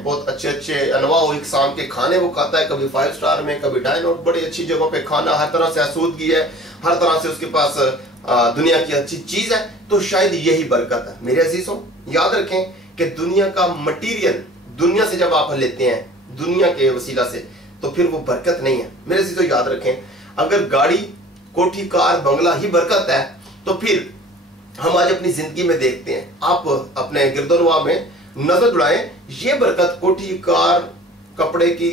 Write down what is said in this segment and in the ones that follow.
बहुत अच्छे अच्छे अनवा इकसाम के खाने वो खाता है, कभी 5 स्टार में, कभी डाइनर, बड़ी अच्छी जगहों पे खाना, हर तरह से आसूदगी है, हर तरह से उसके पास दुनिया की अच्छी चीज है, तो शायद यही बरकत है। मेरे अजीजों, याद रखें कि दुनिया का मटीरियल दुनिया से जब आप लेते हैं, दुनिया के वसीला से, तो फिर वो बरकत नहीं है। मेरे अजीजों याद रखें, अगर गाड़ी, कोठी, कार, बंगला ही बरकत है, तो फिर हम आज अपनी जिंदगी में देखते हैं, आप अपने गिरदोनवा में नजर दौड़ाएं, ये बरकत, कोठी, कार, कपड़े की,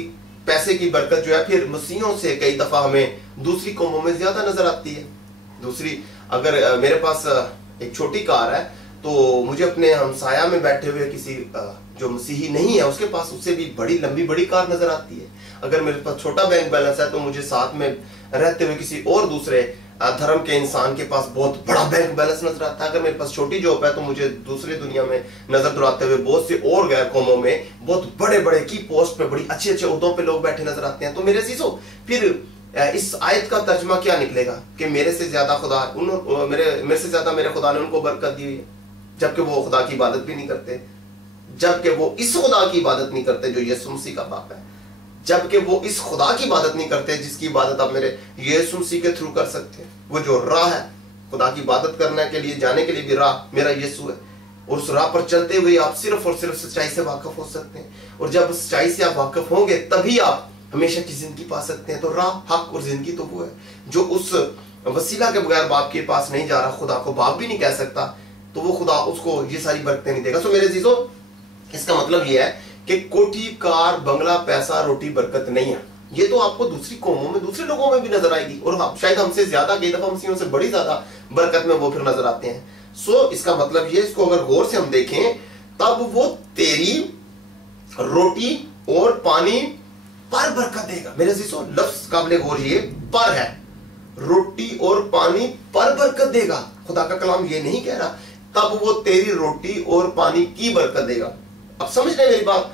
पैसे की बरकत जो है, फिर मसीहों से कई दफा हमें दूसरी कौमों में ज्यादा नजर आती है। दूसरी, अगर मेरे पास एक छोटी कार है, तो मुझे अपने हमसाया में बैठे हुए किसी जो मसीही नहीं है उसके पास उससे भी बड़ी लंबी बड़ी कार नजर आती है। अगर मेरे पास छोटा बैंक बैलेंस है, तो मुझे साथ में रहते हुए किसी और दूसरे धर्म के इंसान के पास बहुत बड़ा बैंक बैलेंस नजर आता है। अगर मेरे पास छोटी जॉब है, तो मुझे दूसरी दुनिया में नजर दौड़ाते हुए बहुत से और गैर कौमों में बहुत बड़े बड़े की पोस्ट पे, बड़ी अच्छे अच्छे ओहदों पे लोग बैठे नजर आते हैं। तो मेरे अजीजों, फिर इस आयत का तर्जमा क्या निकलेगा कि मेरे से ज्यादा खुदा मेरे से ज्यादा मेरे खुदा ने उनको बरकत दी हुई है, जबकि वो खुदा की इबादत भी नहीं करते, जबकि वो इस खुदा की इबादत नहीं करते जो यीशु मसीह का बाप है, जबकि वो इस खुदा की इबादत नहीं करते जिसकी इबादत आप मेरे यीशु मसीह के थ्रू कर सकते हैं। वो जो राह है खुदा की इबादत करने के लिए, जाने के लिए भी राह मेरा यीशु है, और उस राह पर चलते हुए आप सिर्फ और सिर्फ सच्चाई से वाकिफ हो सकते हैं। और जब सच्चाई से आप वाकिफ होंगे, तभी आप हमेशा की जिंदगी पा सकते हैं। तो राह, हक और जिंदगी तो वो है जो उस वसीला के बगैर बाप के पास नहीं जा रहा, खुदा को बाप भी नहीं कह सकता, तो वो खुदा उसको ये सारी बरकतें नहीं देगा। सो मेरे अजीजों, इसका मतलब ये है कि कोठी, कार, बंगला, पैसा, रोटी बरकत नहीं है। ये तो आपको दूसरी कौमों में, दूसरे लोगों में भी नजर आएगी, और शायद हमसे ज्यादा, कई दफा मसीहों से बड़ी ज्यादा बरकत में वो फिर नजर आते हैं। सो इसका मतलब ये, इसको अगर गौर से हम देखें, तब वो तेरी रोटी और पानी पर बरकत देगा। मेरे अजीजों, लफ्ज काबिल गौर ये पर है, रोटी और पानी पर बरकत देगा। खुदा का कलाम ये नहीं कह रहा तब वो तेरी रोटी और पानी की बरकत देगा। अब समझ रहे मेरी बात?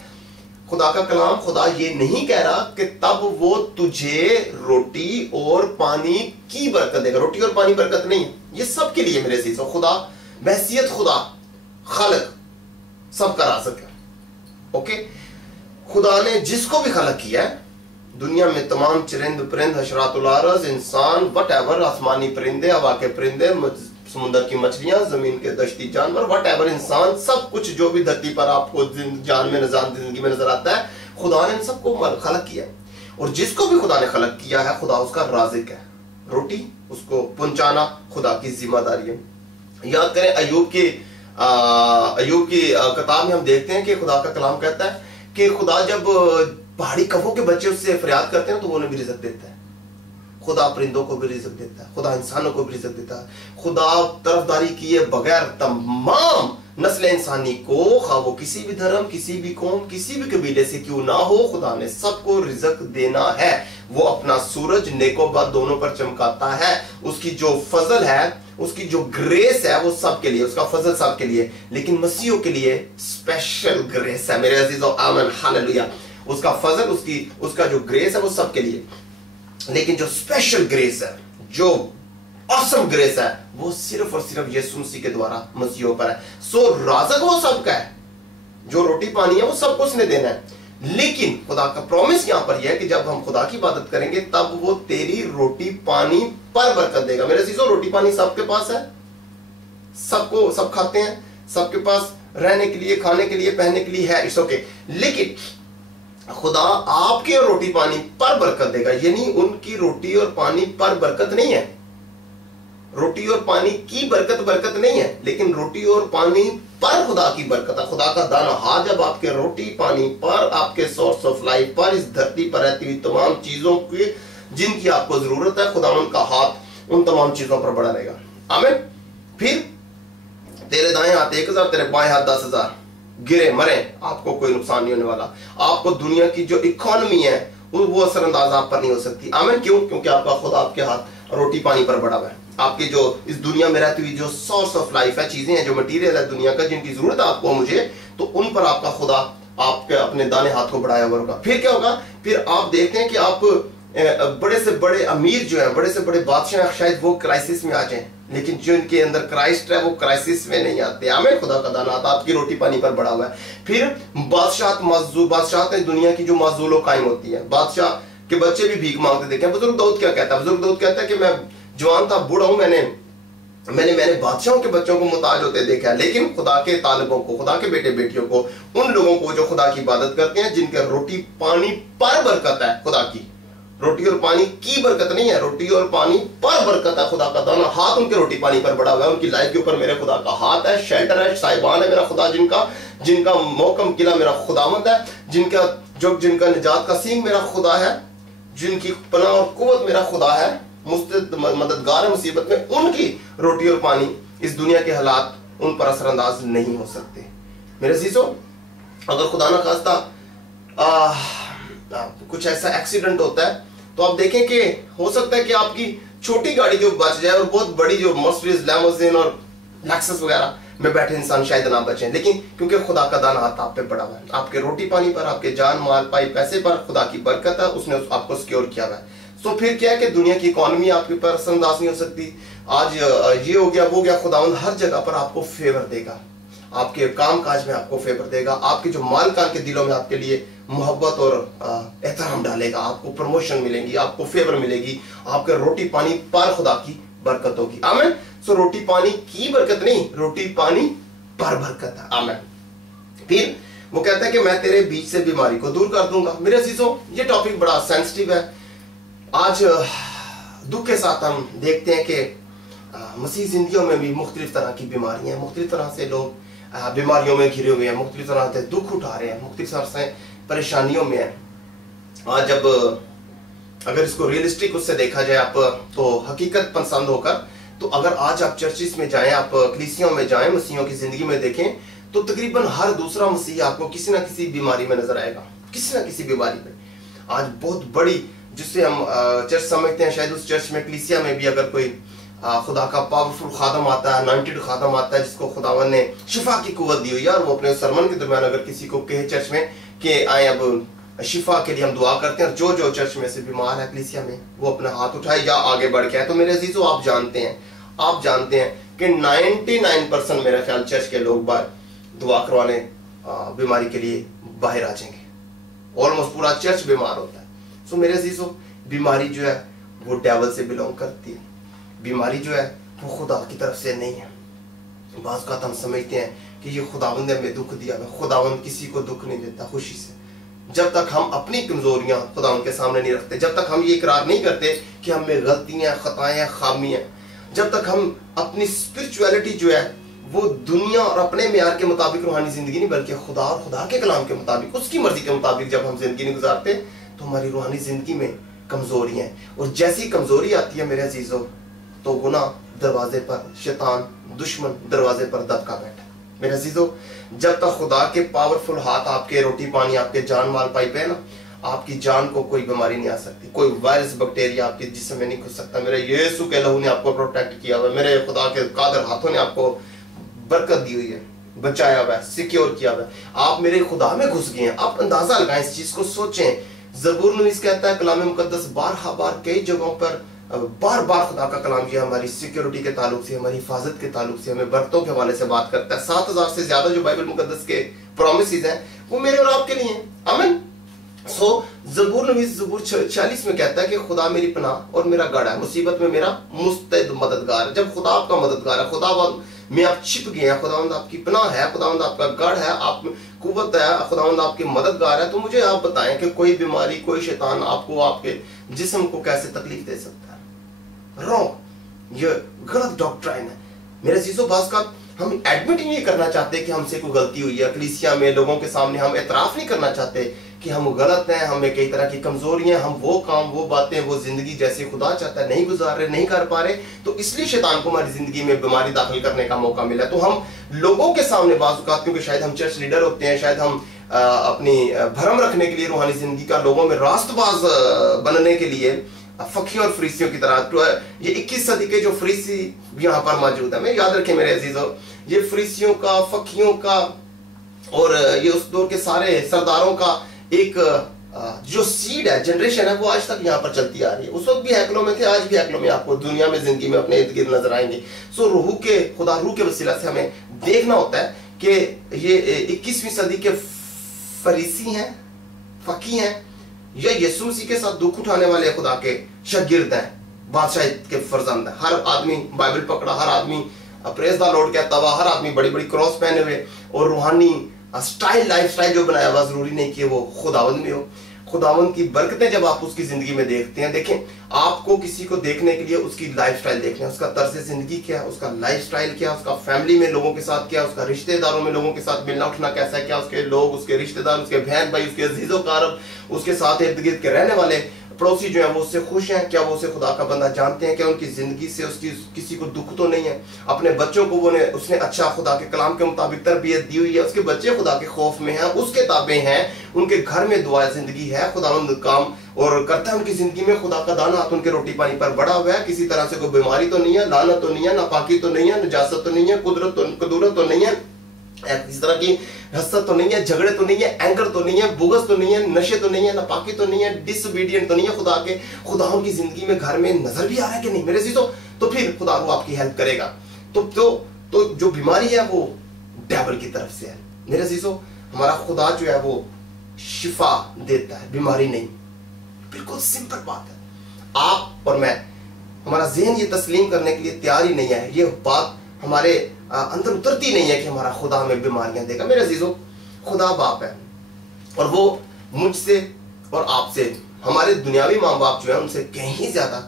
खुदा का कलाम, खुदा ये नहीं कह रहा कि तब वो तुझे रोटी और पानी की बरकत देगा। रोटी और पानी बरकत नहीं है, ये सब के लिए मेरे अजीजों। खुदा बहसियत खुदा खालिक सबका राज़िक है। ओके, खुदा ने जिसको भी खालिक किया है, दुनिया में तमाम चरिंद परिंद, हशरातुल अर्ज़, इंसान, वट-एवर, आसमानी परिंदे, हवा के परिंदे, समुद्र की मछलियां, जमीन के दश्ती जानवर, वट-एवर, इंसान, सब कुछ जो भी धरती पर आपको जान में जिंदगी में नजर आता है, खुदा ने इन सबको खालिक किया। और जिसको भी खुदा ने खालिक किया है, खुदा उसका राज़िक है। रोटी उसको पहुंचाना खुदा की जिम्मेदारी है। याद करें, अय्यूब की किताब में हम देखते हैं कि खुदा का कलाम कहता है कि खुदा जब पहाड़ी कौवों के बच्चे उससे फरियाद करते हैं, तो वो उन्हें भी रिज़्क देता है। खुदा परिंदों को भी रिज़्क देता है, खुदा इंसानों को भी रिज़्क देता है। खुदा तरफदारी किए बगैर तमाम नस्ल इंसानी को, खा वो किसी भी धर्म, किसी भी कौम, किसी भी कबीले से क्यों ना हो, खुदा ने सबको रिज़्क देना है। वो अपना सूरज नेको बद दोनों पर चमकाता है। उसकी जो फजल है, उसकी जो ग्रेस है, वो सबके लिए, उसका फजल सबके लिए, लेकिन मसीहों के लिए स्पेशल ग्रेस है। मेरे अजीजों, आमीन, हालेलुया। उसका फजल, उसका जो ग्रेस है, वो सबके लिए, लेकिन जो स्पेशल ग्रेस है, जो ऑसम ग्रेस है, वो सिर्फ और सिर्फ यीशु मसीह के द्वारा मसीहों पर है। सो राज़िक वो सबका है, जो रोटी पानी है वो सबको उसने देना है। लेकिन खुदा का प्रॉमिस यहां पर यह है कि जब हम खुदा की इबादत करेंगे, तब वो तेरी रोटी पानी पर बरकत देगा। मेरे अजीजों, रोटी पानी सबके पास है, सब खाते हैं, सबके पास रहने के लिए, खाने के लिए, पहनने के लिए है, इट्स ओके। लेकिन खुदा आपके रोटी पानी पर बरकत देगा, यानी उनकी रोटी और पानी पर बरकत नहीं है। रोटी और पानी की बरकत नहीं है, लेकिन रोटी और पानी पर खुदा की बरकत है। खुदा का दाना हाथ जब आपके रोटी पानी पर, आपके सोर्स ऑफ लाइफ पर, इस धरती पर रहती हुई तमाम चीजों की जिनकी आपको जरूरत है, खुदा उनका हाथ उन तमाम चीजों पर बढ़ा रहेगा। आमीन। फिर तेरे दाएं हाथ 1000, तेरे बाएं हाथ 10,000 गिरे मरे, आपको कोई नुकसान नहीं होने वाला। आपको दुनिया की जो इकोनॉमी है वो असरअंदाज आप पर नहीं हो सकती। आमीन। क्यों? क्योंकि आपका खुदा आपके हाथ रोटी पानी पर बढ़ा हुआ है। आपकी जो इस दुनिया में रहती हुई जो सोर्स ऑफ लाइफ है, चीजें हैं, जो मटीरियल है दुनिया का, जिनकी जरूरत है आपको मुझे, तो उन पर आपका खुदा आपके अपने दाने हाथ को बढ़ाया हुआ होगा। फिर क्या होगा? फिर आप देखते हैं कि आप बड़े से बड़े अमीर जो है, बड़े से बड़े बादशाह, शायद वो क्राइसिस में आ जाएं, लेकिन जो इनके अंदर क्राइस्ट है वो क्राइसिस में नहीं आते। आमीन। खुदा का दाना आता आपकी रोटी पानी पर बड़ा हुआ है। फिर बादशाह दुनिया की जो माजूलो कायम होती है, बादशाह के बच्चे भी भीख मांगते देखे। बुजुर्ग दाऊद क्या कहता है? बुजुर्ग दाऊद कहता है कि मैं जवान था, बूढ़ा हूं, मैंने बादशाहों के बच्चों को मुताज होते देखा है, लेकिन खुदा के तालिबों को, खुदा के बेटे बेटियों को, उन लोगों को जो खुदा की इबादत करते हैं, जिनके रोटी पानी पर बरकत है। खुदा की रोटी और पानी की बरकत नहीं है, रोटी और पानी पर बरकत है। खुदा का दाना हाथ उनके रोटी पानी पर बड़ा हुआ है, उनकी लाइफ के ऊपर मेरे खुदा का हाथ है, शेल्टर है, साहिबान है मेरा खुदा, जिनका मोहकम किला मेरा खुदावंद है, जिनका निजात का सींग मेरा खुदा है, जिनकी पनाह और कुव्वत मेरा खुदा है, मुस्तैद मददगार है मुसीबत में। उनकी रोटी और पानी, इस दुनिया के हालात उन पर असरअंदाज नहीं हो सकते। मेरे अजीजों, अगर खुदा ना खास्ता कुछ ऐसा एक्सीडेंट होता है तो आप देखें कि हो सकता है कि आपकी छोटी गाड़ी जो बच जाए और बहुत बड़ी जो मर्सिडीज, लैम्बोर्गिनी और लेक्सस वगैरह में बैठे इंसान शायद ना बचे, लेकिन क्योंकि खुदा का दाना हाथ आप पे पड़ा हुआ है, आपके रोटी पानी पर, आपके जान माल पाई पैसे पर खुदा की बरकत है, उसने आपको सिक्योर किया हुआ है। तो फिर क्या है कि दुनिया की इकोनॉमी आपके ऊपर असरअंदाज नहीं हो सकती। आज ये हो गया वो गया, खुदावंद हर जगह पर आपको फेवर देगा, आपके काम काज में आपको फेवर देगा, आपके जो मालकान के दिलों में आपके लिए मोहब्बत और एहतराम डालेगा, आपको प्रमोशन मिलेंगी, आपको फेवर मिलेगी, आपके रोटी पानी पर खुदा की बरकत होगी। आमीन। सो रोटी पानी की बरकत नहीं, रोटी पानी पर बरकत है। आमीन। फिर वो कहता है कि मैं तेरे बीच से बीमारी को दूर कर दूंगा। मेरे अजीजों, ये टॉपिक बड़ा सेंसिटिव है। आज दुख के साथ हम देखते हैं कि मसीह जिंदगियों में भी मुख्तलिफ तरह की बीमारियां, मुख्तलिफ तरह से लोग बीमारियों में घिरे हुए हैं, मुख्तलिफ तरह से दुख उठा रहे हैं, मुख्तलिफ तरह से परेशानियों में है। आज जब अगर इसको रियलिस्टिक उससे देखा जाए आप, तो हकीकत पसंद होकर, तो अगर आज आप चर्चिस में जाएं, आप कलीसियों में जाएं, मसीहियों की जिंदगी में देखें, तो तकरीबन हर दूसरा मसीह आपको किसी ना किसी बीमारी में नजर आएगा, किसी ना किसी बीमारी में। आज बहुत बड़ी, जिससे हम चर्च समझते हैं, शायद उस चर्च में, कलीसिया में भी अगर कोई खुदा का पावरफुल खादम आता है, अनॉइंटेड खादम आता है, जिसको खुदावन ने शिफा की कुव्वत दी हुई है, और वो अपने सरमन के दरमियान अगर किसी को कहे चर्च में कि आए अब शिफा के लिए हम दुआ करते हैं, और जो चर्च में से बीमार है कलीसिया में, वो अपना हाथ उठाए या आगे बढ़ के आए। तो मेरे अजीजों, आप जानते हैं कि 99% मेरा ख्याल चर्च के लोग दुआ करवाने बीमारी के लिए बाहर आ जाएंगे। ऑलमोस्ट पूरा चर्च बीमार होता है। सो मेरे अजीजों, बीमारी जो है वो डेविल से बिलोंग करती है, बीमारी जो है वो खुदा की तरफ से नहीं है। बाज़ औक़ात हम समझते हैं कि ये खुदावंद ने हमें दुख दिया है। खुदावंद किसी को दुख नहीं देता खुशी से। जब तक हम अपनी कमजोरियां खुदावंद के सामने नहीं रखते, जब तक हम ये इकरार नहीं करते कि हम में गलतियां, खताएं, खामियां, जब तक हम अपनी स्पिरिचुअलिटी जो है वो दुनिया और अपने मेयार के मुताबिक रूहानी जिंदगी नहीं, बल्कि खुदा और खुदा के कलाम के मुताबिक, उसकी मर्जी के मुताबिक जब हम जिंदगी नहीं गुजारते, तो हमारी रूहानी जिंदगी में कमजोरियां हैं। और जैसी कमजोरी आती है मेरे अजीजों, तो गुनाह दरवाजे पर, शैतान दुश्मन दरवाजे पर दबका बैठा। मेरे अजीजों, जब तक खुदा के पावरफुल हाथ आपके रोटी पानी, आपके जान माल पाई पे ना, आपकी जान को कोई बीमारी नहीं आ सकती, कोई वायरस बैक्टीरिया आपके जिस्म में नहीं घुस सकता। मेरे यीशु के लहू ने आपको प्रोटेक्ट किया हुआ है, मेरे खुदा के कादर हाथों ने आपको बरकत दी हुई है, बचाया हुआ है, सिक्योर किया हुआ है। आप मेरे खुदा में घुस गए हैं। आप अंदाजा लगाएं, इस चीज को सोचें। ज़बूर नवीस कहता है, कलाम मुकद्दस बार कई जगहों पर बार खुदा का कलाम ये हमारी सिक्योरिटी के ताल्लुक से, हमारी हिफाजत के ताल्लुक से, हमें बरकतों के हवाले से बात करता है। 7000 से ज्यादा जो बाइबल मुकद्दस के प्रोमिसेस हैं वो मेरे और आपके लिए हैं। आमीन। सो ज़बूर नवीस ज़बूर 46 में कहता है कि खुदा मेरी पनाह और मेरा गढ़ है, मुसीबत में मेरा मुस्तैद मददगार है। जब खुदा आपका मददगार है, खुदा में आप छिप गए हैं, खुदावंद आपकी पनाह है, खुदावंद आपका गढ़ है, आप कुव्वत है, खुदावंद आपकी मददगार है, तो मुझे आप बताएं कि कोई बीमारी, कोई शैतान आपको, आपके जिस्म को कैसे तकलीफ दे सकता है? रॉन्ग, ये गलत डॉक्ट्राइन है। मेरे चीजों, बात का हम एडमिट ही नहीं करना चाहते कि हमसे कोई गलती हुई है। कलीसिया में लोगों के सामने हम एतराफ नहीं करना चाहते कि हम गलत हैं, हमें कई तरह की कमजोरियां, हम वो काम, वो बातें, वो जिंदगी जैसे खुदा चाहता है नहीं गुजार रहे, नहीं कर पा रहे, तो इसलिए शैतान को हमारी जिंदगी में बीमारी दाखिल करने का मौका मिला। तो हम लोगों के सामने बाज़ औक़ात, क्योंकि शायद हम चर्च लीडर होते हैं, शायद हम अपनी भरम रखने के लिए, रूहानी जिंदगी का लोगों में रास्तबाज बनने के लिए फकीयों और फरीसियों की तरह, ये 21 सदी के जो फरीसी यहाँ पर मौजूद है, मैं याद रखें मेरे अजीजों, ये फरीसियों का, फकीयों का और ये उस दौर के सारे सरदारों का एक जो सीड है, जनरेशन है, वो आज तक यहाँ पर चलती आ रही है। उस वक्त भी हैकलों में थे, आज भी हैकलों में आपको दुनिया में, जिंदगी में अपने इर्द गिर्द नजर आएंगे। सो रूह के खुदा, रूह के वसीला से हमें देखना होता है कि ये 21वीं सदी के फरीसी हैं, फकी हैं, या यीशु मसीह के साथ दुख उठाने वाले खुदा के शागिर्द हैं, बादशाह के फर्जंद हैं। हर आदमी बाइबल पकड़ा, हर आदमी प्रेज द लॉर्ड कहता हुआ, हर आदमी बड़ी बड़ी क्रॉस पहने हुए और रूहानी स्टाइल, लाइफ स्टाइल जो बनाया हुआ, जरूरी नहीं कि वो खुदावंद में हो। खुदावंद की बरकतें जब आप उसकी जिंदगी में देखते हैं, देखें, आपको किसी को देखने के लिए उसकी लाइफ स्टाइल देखना है, उसका तर्ज जिंदगी क्या है, उसका लाइफ स्टाइल क्या है, उसका फैमिली में लोगों के साथ क्या है, उसका रिश्तेदारों में लोगों के साथ मिलना उठना कैसा है, क्या उसके लोग, उसके रिश्तेदार, उसके बहन भाई, उसके अजीजों कारब, उसके साथ इर्द गिर्द के रहने वाले पड़ोसी जो है वो उससे खुश हैं, क्या वो उसे खुदा का बंदा जानते हैं, क्या उनकी जिंदगी से उसकी किसी को दुख तो नहीं है, अपने बच्चों को उसने अच्छा खुदा के कलाम के मुताबिक तरबियत दी हुई है, उसके बच्चे खुदा के खौफ में हैं, उसके ताबे हैं, उनके घर में दुआ जिंदगी है, खुदावंद काम और करता है उनकी जिंदगी में, खुदा का दाना हाथ उनके रोटी पानी पर बड़ा हुआ है, किसी तरह से कोई बीमारी तो नहीं है, लानत तो नहीं है, नापाकी तो नहीं है, नजासत तो नहीं है, कुदरत तो नहीं है, इस तरह की हसद तो नहीं है, झगड़े तो नहीं है, एंकर तो नहीं है, बुगस तो नहीं है, नशे तो नहीं है, नापाकी तो नहीं है, डिसोबीडिएंट तो नहीं है खुदा के। खुदा उनकी जिंदगी में घर में नजर भी आ रहा है कि नहीं मेरे चीजों, तो फिर खुदा वो आपकी हेल्प करेगा। तो जो बीमारी है वो डेविल की तरफ से है मेरे चीजों। हमारा खुदा जो है वो शिफा देता है, बीमारी नहीं। बिल्कुल सिंपल बात है। आप और मैं, हमारा ज़हन ये तस्लीम करने के लिए तैयार ही नहीं है, ये बात हमारे अंदर उतरती नहीं है कि हमारा खुदा हमें बीमारियां देगा। मेरे अजीजों, खुदा बाप है और वो मुझसे और आपसे, हमारे दुनियावी माँ बाप जो है उनसे कहीं ज्यादा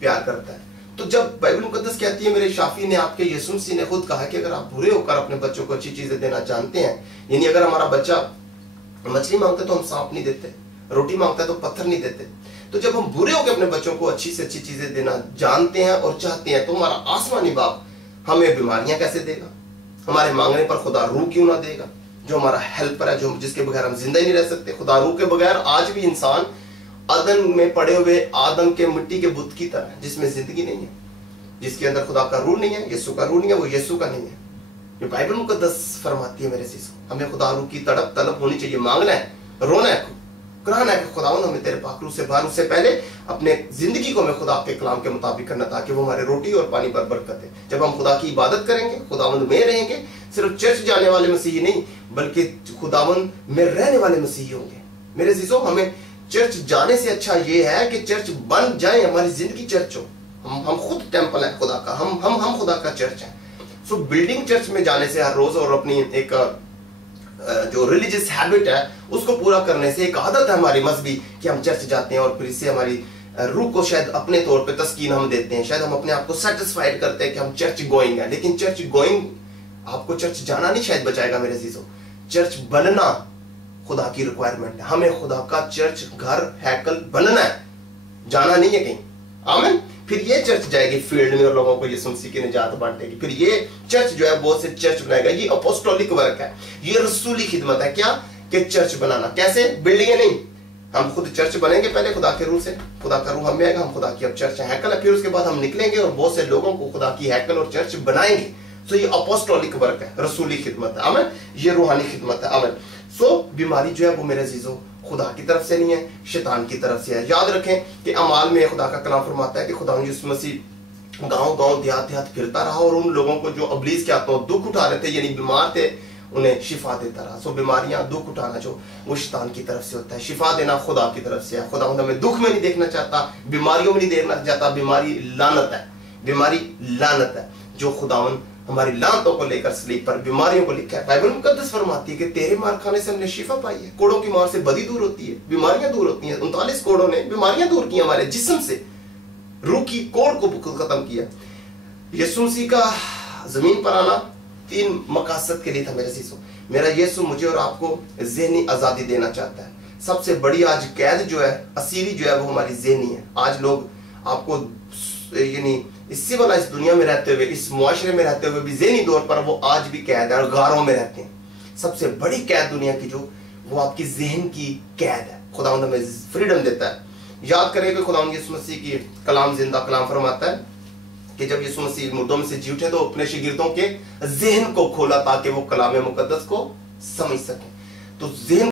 प्यार करता है। तो जब बाइबल मुकद्दस कहती है, मेरे शाफी ने, आपके यीशु मसीह ने खुद कहा कि अगर आप बुरे होकर अपने बच्चों को अच्छी चीजें देना जानते हैं, यानी अगर हमारा बच्चा मछली मांगता है तो हम सांप नहीं देते, रोटी मांगता है तो पत्थर नहीं देते। तो जब हम बुरे होकर अपने बच्चों को अच्छी से अच्छी चीजें देना जानते हैं और चाहते हैं, तो हमारा आसमानी बाप हमें बीमारियां कैसे देगा? हमारे मांगने पर खुदा रूह क्यों ना देगा, जो हमारा हेल्पर है, जो जिसके बगैर हम जिंदा ही नहीं रह सकते। खुदा रूह के बगैर आज भी इंसान अदन में पड़े हुए आदम के मिट्टी के बुत की तरह है, जिसमें जिंदगी नहीं है, जिसके अंदर खुदा का रूह नहीं है, यीशु का रूह नहीं है, वो यीशु का नहीं है। जो बाइबल मुकद्दस फरमाती है मेरे चीजों, हमें खुदा रूह की तड़प तलब होनी चाहिए, मांगना है, रोना है, कराना है कि खुदावंद हमें तेरे पाक रूह से भर। उससे पहले अपने जिंदगी को हमें खुदा के कलाम के मुताबिक करना, ताकि वो हमारे रोटी और पानी पर बरकत है। जब हम खुदा की इबादत करेंगे, खुदावंद में रहेंगे, सिर्फ चर्च जाने वाले मसीही नहीं बल्कि खुदावंद में रहने वाले मसीही होंगे। मेरे अजीजों, हमें चर्च जाने से अच्छा ये है कि चर्च बन जाए, हमारी जिंदगी चर्च हो। हम खुद टेंपल है खुदा का, हम खुदा का चर्च है। सो बिल्डिंग चर्च में जाने से हर रोज और अपनी एक जो रिलीजियस हैबिट है उसको पूरा करने से, एक आदत है हमारी मजहबी कि हम चर्च जाते हैं और फिर इससे हमारी रूह को शायद अपने तौर पे तस्कीन हम देते हैं, शायद हम अपने आप को सेटिस्फाइड करते हैं कि हम चर्च गोइंग है। लेकिन चर्च गोइंग आपको चर्च जाना नहीं शायद बचाएगा मेरे अजीजों। चर्च बनना खुदा की रिक्वायरमेंट है। हमें खुदा का चर्च, घर, हैकल बनना है, जाना नहीं है कहीं। आमीन। फिर ये चर्च जाएगी फील्ड में और लोगों को यीशु मसीह की निजात बांटेगी। फिर ये चर्च जो है बहुत से चर्च बनाएगा। ये अपोस्टोलिक वर्क है, ये रसूली खिदमत है। क्या कि चर्च बनाना। कैसे? बिल्डिंग नहीं, हम खुद चर्च बनेंगे पहले खुदा के रूह से, खुदा का रूह हमें आएगा, हम खुदा की अब चर्च हैकल है। फिर उसके बाद हम निकलेंगे और बहुत से लोगों को खुदा की हैकल और चर्च बनाएंगे। सो ये अपोस्टोलिक वर्क है, रसूली खिदमत है। आमीन। ये रूहानी खिदमत है। आमीन। सो बीमारी जो है वो मेरे अजीजों खुदा की तरफ से नहीं है, शैतान की तरफ से है। याद रखें कि अमाल में खुदा का कलाम फरमाता है कि खुदा यीशु मसीह गांव-गांव, देहात-देहात फिरता रहा और उन लोगों को जो इब्लीस के हाथों दुख उठा रहे थे, यानी बीमार थे, उन्हें शिफा देता रहा। सो बीमारियां, दुख उठाना जो वो शैतान की तरफ से होता है, शिफा देना खुदा की तरफ से है। खुदा हमें दुख में नहीं देखना चाहता, बीमारियों में नहीं देखना चाहता। बीमारी लानत है, बीमारी लानत है। जो खुदावन हमारी लानतों को लेकर सलीब पर बीमारियों को लिखा है। बाइबल मुकद्दस फरमाती है कि तेरे मार खाने से हमने शिफा पाई है। कोड़ों की मार से बदी दूर होती है, बीमारियां दूर होती हैं। 39 कोड़ों ने बीमारियां दूर की हमारे जिस्म से, रूह की कोड़ को खत्म किया। यीशु मसीह का जमीन पर आना 3 मकसद के लिए था मेरे अजीजों। मेरा यीशु मुझे और आपको ज़हनी आज़ादी देना चाहता है। सबसे बड़ी आज कैद जो है, असीरी जो है, वो हमारी ज़हनी है। आज लोग आपको यानी इससे वाला इस दुनिया में रहते हुए, इस मुआशरे में रहते हुए भी ज़हनी तौर पर वो आज भी कैद है और गारों में रहते हैं। सबसे बड़ी कैद दुनिया की जो, वो आपकी ज़हन की कैद है। खुदावंद हमें फ्रीडम देता है। याद करें कि खुदावंद यीशु मसीह की कलाम जिंदा कलाम फरमाता है कि जब यीशु मसीह मुर्दों में से जी उठे तो अपने शागिर्दों के ज़हन को खोला ताकि वो कलाम मुकद्दस को समझ सके। तो ज़हन